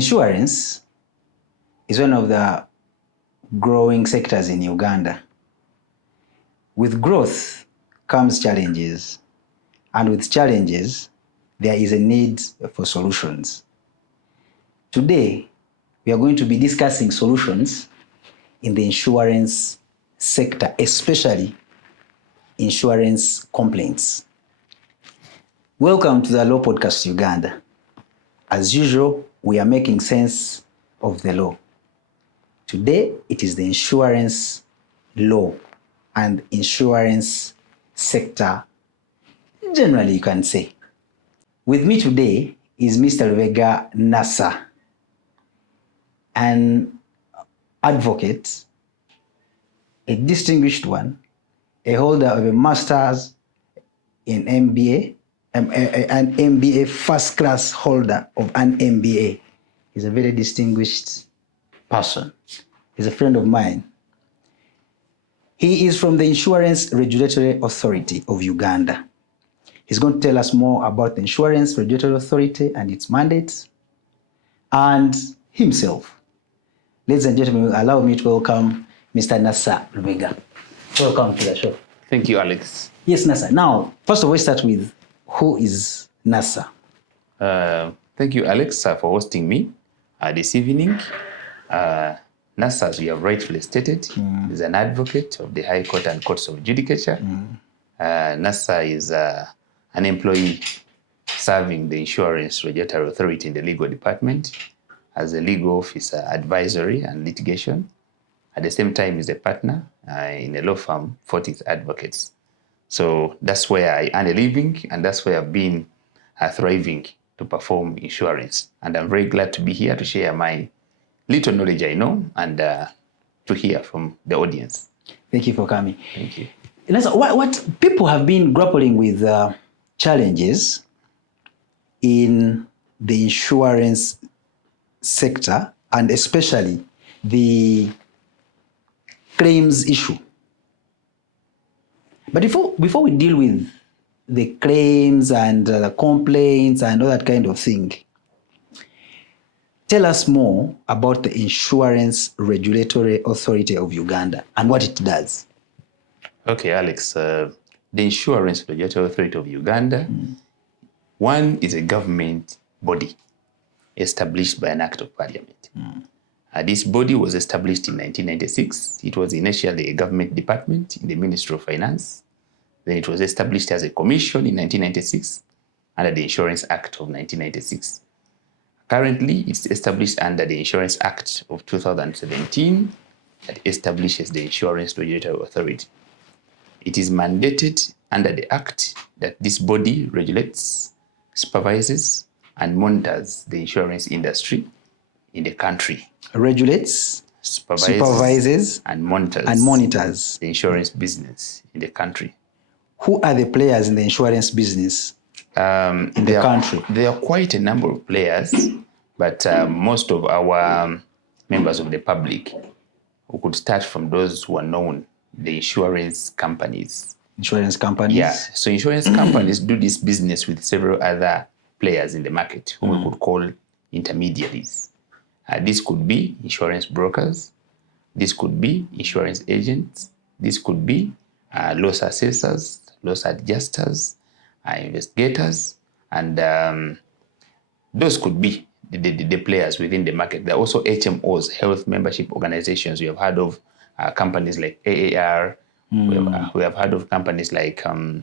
Insurance is one of the growing sectors in Uganda. With growth comes challenges, and with challenges, there is a need for solutions. Today, we are going to be discussing solutions in the insurance sector, especially insurance complaints. Welcome to the Law Podcast Uganda. As usual, we are making sense of the law. Today, it is the insurance law and insurance sector, generally you can say. With me today is Mr. Vega Nasa, an advocate, a distinguished one, a holder of a master's in MBA, an MBA, first class holder of an MBA. He's a very distinguished person. He's a friend of mine. He is from the Insurance Regulatory Authority of Uganda. He's going to tell us more about the Insurance Regulatory Authority and its mandates and himself. Ladies and gentlemen, allow me to welcome Mr. Nasa Lubega. Welcome to the show. Thank you, Alex. Yes, Nasa. Now, first of all, we start with who is Nasa? Thank you, Alex, for hosting me this evening. Nasa, as you have rightfully stated, is an advocate of the High Court and Courts of Judicature. Nasa is an employee serving the Insurance Regulatory Authority in the legal department as a legal officer, advisory and litigation. At the same time, he's a partner in a law firm, Fortis Advocates. So that's where I earn a living, and that's where I've been thriving to perform insurance. And I'm very glad to be here to share my little knowledge I know and to hear from the audience. Thank you for coming. Thank you. What people have been grappling with challenges in the insurance sector, and especially the claims issue. But before we deal with the claims and the complaints and all that kind of thing, tell us more about the Insurance Regulatory Authority of Uganda and what it does. Okay, Alex. The Insurance Regulatory Authority of Uganda, one is a government body established by an Act of Parliament. This body was established in 1996. It was initially a government department in the Ministry of Finance. Then it was established as a commission in 1996 under the Insurance Act of 1996. Currently, it's established under the Insurance Act of 2017 that establishes the Insurance Regulatory Authority. It is mandated under the Act that this body regulates, supervises, and monitors the insurance industry in the country. Regulates, supervises and monitors the insurance business in the country. Who are the players in the insurance business in the country? There are quite a number of players, but most of our members of the public, who could start from those who are known, the insurance companies. Insurance companies? Yeah. So insurance companies do this business with several other players in the market, whom we could call intermediaries. This could be insurance brokers. This could be insurance agents. This could be loss assessors, loss adjusters, investigators, and those could be the players within the market. There are also HMOs, health membership organizations. We have heard of companies like AAR. We have heard of companies like IAA,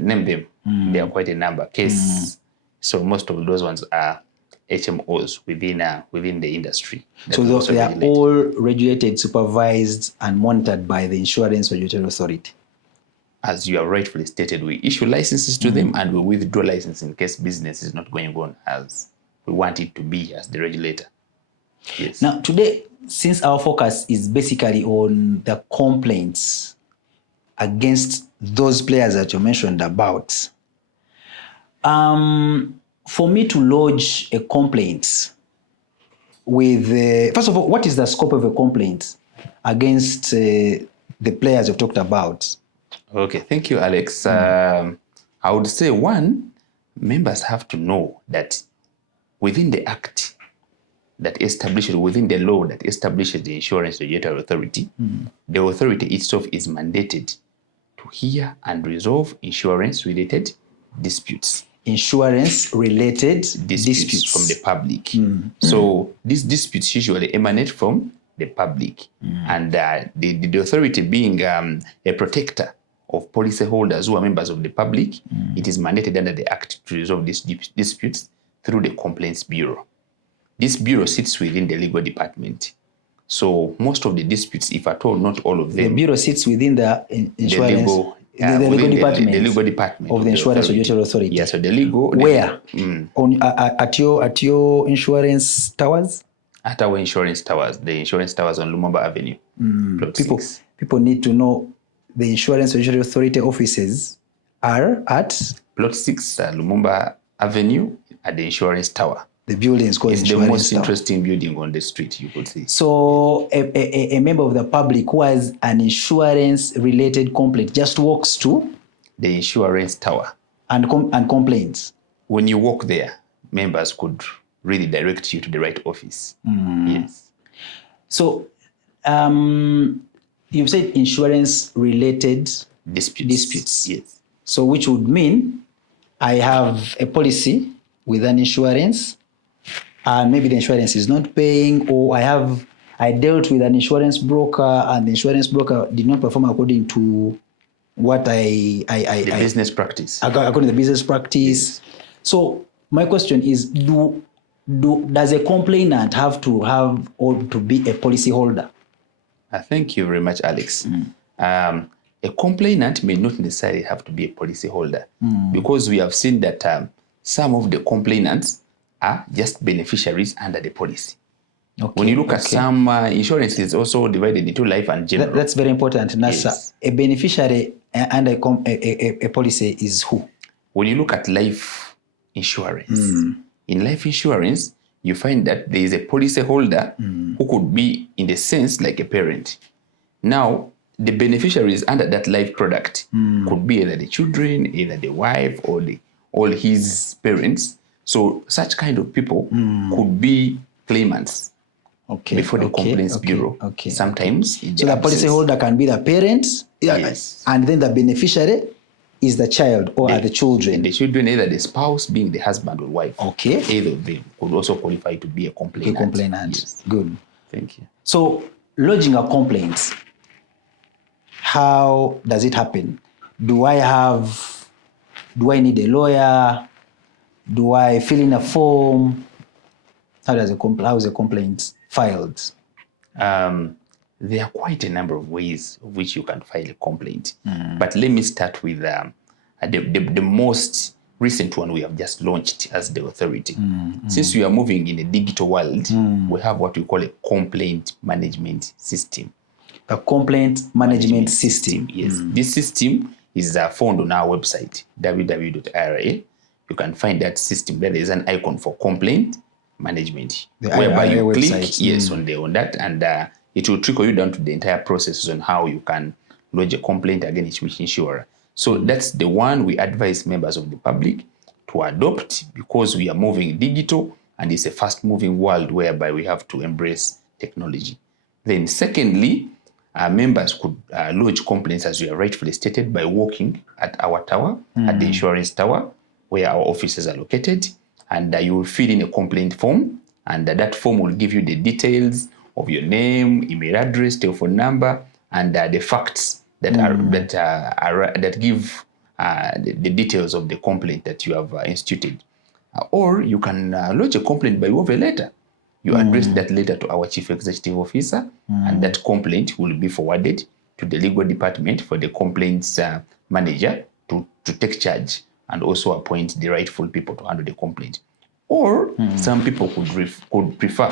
name them. There are quite a number. Case. So most of those ones are HMOs within the industry. So they are all regulated, supervised, and monitored by the Insurance Regulatory Authority. As you have rightfully stated, we issue licenses to them and we withdraw license in case business is not going on as we want it to be as the regulator. Yes. Now, today, since our focus is basically on the complaints against those players that you mentioned about, for me to lodge a complaint with, first of all, what is the scope of a complaint against the players you've talked about? Okay, thank you, Alex. I would say, one, members have to know that within the act that establishes, within the law that establishes the Insurance Regulatory Authority, the authority itself is mandated to hear and resolve insurance-related disputes. Insurance-related disputes from the public. So these disputes usually emanate from the public, and the authority being a protector of policyholders who are members of the public, it is mandated under the Act to resolve these disputes through the Complaints Bureau. This bureau sits within the legal department. So most of the disputes, if at all, not all of them. The bureau sits within the insurance, the legal department, the legal department of the Insurance Regulatory Authority. Yeah, so the legal. Where? At your insurance towers? At our insurance towers, the insurance towers on Lumumba Avenue. People need to know the Insurance Regulatory Authority offices are at Plot 6, Lumumba Avenue, at the insurance tower. The building is called It's the most interesting building on the street, you could see. So a member of the public who has an insurance-related complaint just walks to the insurance tower and complains. When you walk there, members could really direct you to the right office. Yes. So you've said insurance-related disputes. Yes. So which would mean I have a policy with an insurance, and maybe the insurance is not paying, or I dealt with an insurance broker and the insurance broker did not perform according to what the business practice. According to the business practice. Yes. So my question is, does a complainant have to have or to be a policy holder? Thank you very much, Alex. A complainant may not necessarily have to be a policy holder, because we have seen that some of the complainants are just beneficiaries under the policy. Okay. When you look at some insurance is also divided into life and general. That's very important, NASA. Yes. A beneficiary under a policy is who? When you look at life insurance, in life insurance, you find that there is a policy holder who could be, in the sense, like a parent. Now, the beneficiaries under that life product could be either the children, either the wife, or all his parents. So such kind of people could be claimants before the Complaints Bureau. Sometimes. So the policyholder can be the parent, yes, and then the beneficiary is the child or the children. And the children, either the spouse being the husband or wife. Okay. Either of them could also qualify to be a complainant. A complainant. Yes. Good. Thank you. So lodging a complaint, how does it happen? Do I need a lawyer? Do I fill in a form? How is a complaint filed? There are quite a number of ways of which you can file a complaint. But let me start with the most recent one we have just launched as the authority. Since we are moving in a digital world, we have what we call a complaint management system. A complaint management system. Yes. This system is found on our website, www.ira. You can find that system. There is an icon for complaint management, whereby you click on that, and it will trickle you down to the entire process on how you can lodge a complaint against which insurer. So that's the one we advise members of the public to adopt, because we are moving digital and it's a fast-moving world whereby we have to embrace technology. Then secondly, members could lodge complaints, as we have rightfully stated, by walking at our tower, at the insurance tower, where our offices are located, and you will fill in a complaint form, and that form will give you the details of your name, email address, telephone number, and the facts that that give the details of the complaint that you have instituted. Or you can lodge a complaint by way of a letter. You address that letter to our chief executive officer, and that complaint will be forwarded to the legal department for the complaints manager to take charge and also appoint the rightful people to handle the complaint. Or some people could prefer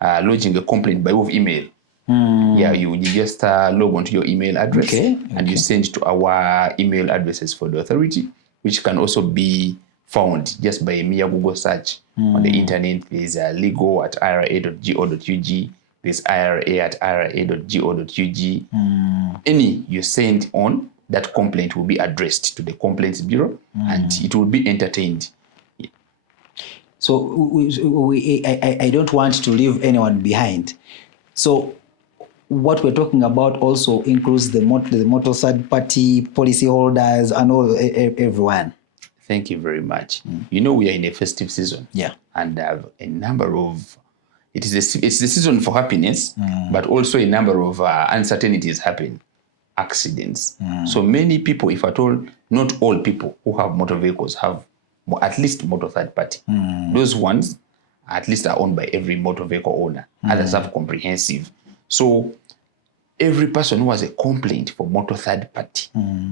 lodging a complaint by way of email. Yeah, you just log onto your email address and you send to our email addresses for the authority, which can also be found just by a mere Google search on the internet. There's legal@ira.go.ug. There's ira@ira.go.ug. Any you send on, that complaint will be addressed to the Complaints Bureau and it will be entertained. So I don't want to leave anyone behind. So what we're talking about also includes the motor third party policyholders and all everyone. Thank you very much. You know, we are in a festive season. Yeah. And a number of, it's the season for happiness, but also a number of uncertainties happen, accidents. So many people, if at all, not all people who have motor vehicles have at least motor third party. Those ones at least are owned by every motor vehicle owner. Others have comprehensive. So every person who has a complaint for motor third party,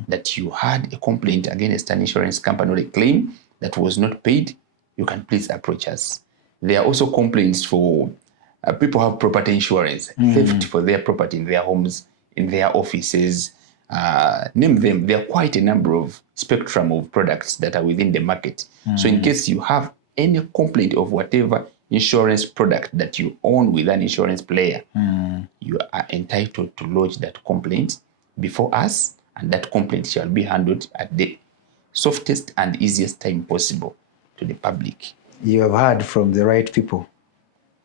that you had a complaint against an insurance company or a claim that was not paid, you can please approach us. There are also complaints for people who have property insurance, theft for their property in their homes, in their offices, name them. There are quite a number of spectrum of products that are within the market. So in case you have any complaint of whatever insurance product that you own with an insurance player, you are entitled to lodge that complaint before us, and that complaint shall be handled at the softest and easiest time possible to the public. You have heard from the right people.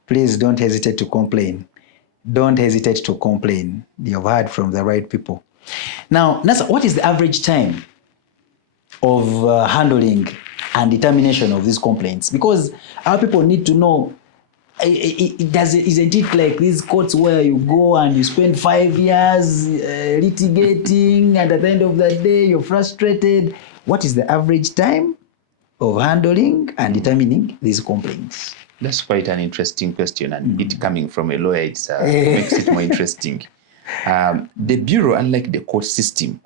Please don't hesitate to complain. Don't hesitate to complain. You have heard from the right people. Now, Nasa, what is the average time of handling and determination of these complaints? Because our people need to know, isn't it like these courts where you go and you spend 5 years litigating, and at the end of the day you're frustrated? What is the average time of handling and determining these complaints? That's quite an interesting question, and it coming from a lawyer, it makes it more interesting. The Bureau, unlike the court system,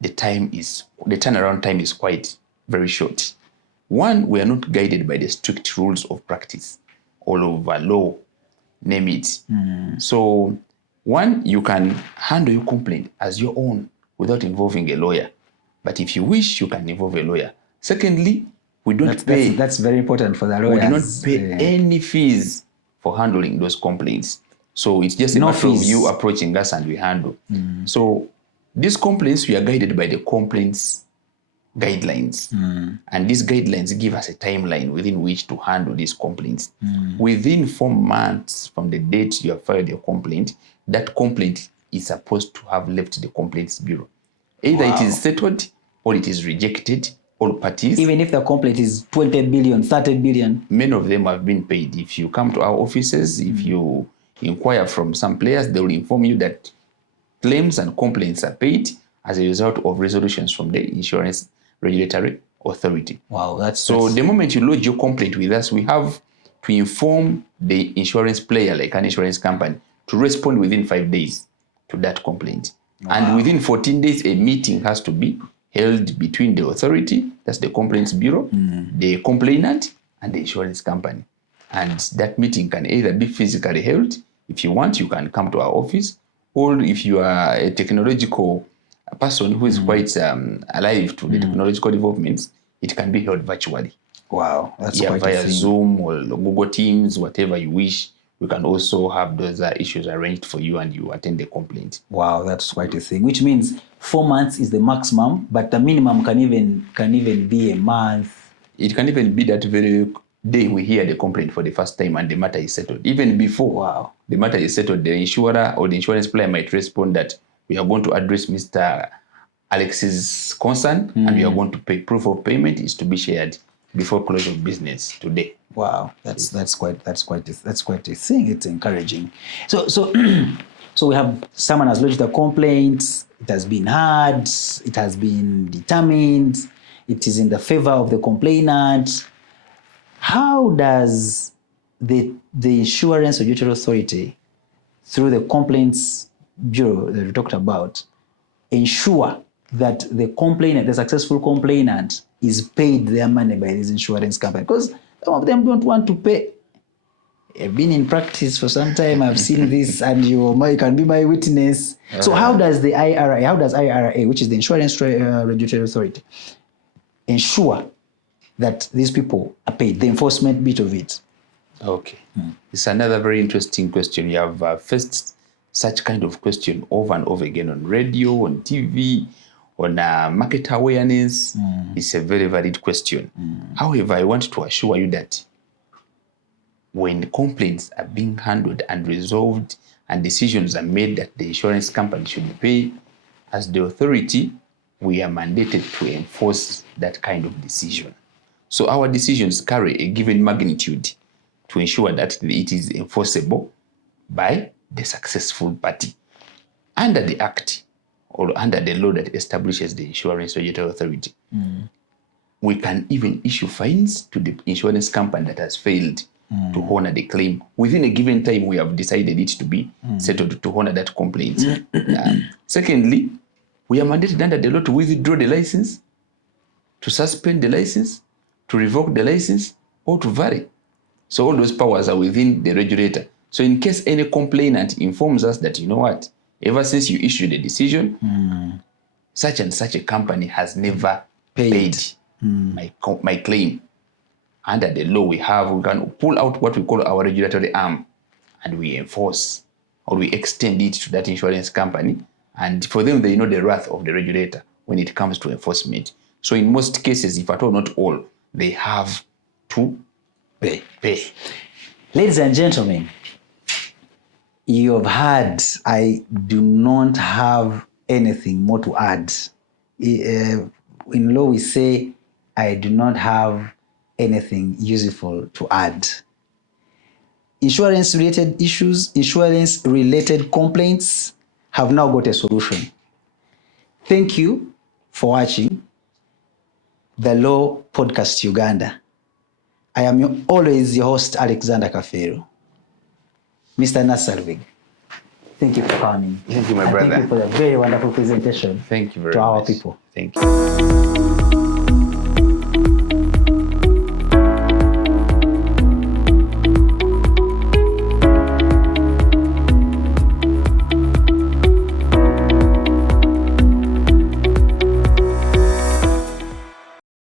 the turnaround time is quite very short. One, we are not guided by the strict rules of practice all over law, name it. So one, you can handle your complaint as your own without involving a lawyer. But if you wish, you can involve a lawyer. Secondly, we don't pay. That's very important for the lawyers. We do not pay any fees for handling those complaints. So it's just a matter of you approaching us and we handle. So these complaints, we are guided by the complaints guidelines. And these guidelines give us a timeline within which to handle these complaints. Within 4 months from the date you have filed your complaint, that complaint is supposed to have left the Complaints Bureau. Either it is settled or it is rejected, all parties. Even if the complaint is 20 billion, 30 billion. Many of them have been paid. If you come to our offices, if you inquire from some players, they will inform you that claims and complaints are paid as a result of resolutions from the Insurance Regulatory Authority. Wow, So the moment you lodge your complaint with us, we have to inform the insurance player, like an insurance company, to respond within 5 days to that complaint. And within 14 days, a meeting has to be held between the authority, that's the Complaints Bureau, the complainant, and the insurance company. And that meeting can either be physically held. If you want, you can come to our office, or if you are a technological person who is quite alive to the technological developments, it can be held virtually. Wow, that's quite via Zoom or Google Teams, whatever you wish. We can also have those issues arranged for you and you attend the complaint. Wow, that's quite a thing. Which means 4 months is the maximum, but the minimum can even be a month. It can even be that very day we hear the complaint for the first time and the matter is settled. Even before the matter is settled, the insurer or the insurance player might respond that we are going to address Mr. Alex's concern and we are going to pay. Proof of payment is to be shared before close of business today. Wow, that's quite a thing. It's encouraging. So we have someone has lodged a complaint. It has been heard. It has been determined. It is in the favor of the complainant. How does the Insurance Regulatory Authority, through the Complaints Bureau that we talked about, ensure that the complainant, the successful complainant, is paid their money by this insurance company? Because some of them don't want to pay. I've been in practice for some time. I've seen this, and you can be my witness. So how does IRA, which is the Insurance Regulatory Authority, ensure that these people are paid, the enforcement bit of it? Okay. It's another very interesting question. You have faced such kind of question over and over again on radio, on TV, on market awareness, it's a very valid question. However, I want to assure you that when complaints are being handled and resolved and decisions are made that the insurance company should pay, as the authority, we are mandated to enforce that kind of decision. So our decisions carry a given magnitude to ensure that it is enforceable by the successful party. Under the Act or under the law that establishes the Insurance Regulatory Authority, we can even issue fines to the insurance company that has failed to honor the claim. Within a given time, we have decided it to be settled to honor that complaint. Secondly, we are mandated under the law to withdraw the license, to suspend the license, to revoke the license, or to vary. So all those powers are within the regulator. So in case any complainant informs us that, you know what, ever since you issued the decision, such and such a company has never paid my claim. Under the law we can pull out what we call our regulatory arm, and we enforce or we extend it to that insurance company. And for them, they know the wrath of the regulator when it comes to enforcement. So in most cases, if at all not all, they have to pay. Ladies and gentlemen, you have heard, I do not have anything more to add. In law, we say, I do not have anything useful to add. Insurance-related issues, insurance-related complaints have now got a solution. Thank you for watching the Law Podcast Uganda. I am always your host, Alexander Kafero. Mr. Nasarvig, thank you for coming. Thank you, my brother. Thank you for the very wonderful presentation. Thank you very much. To our much. people. Thank you.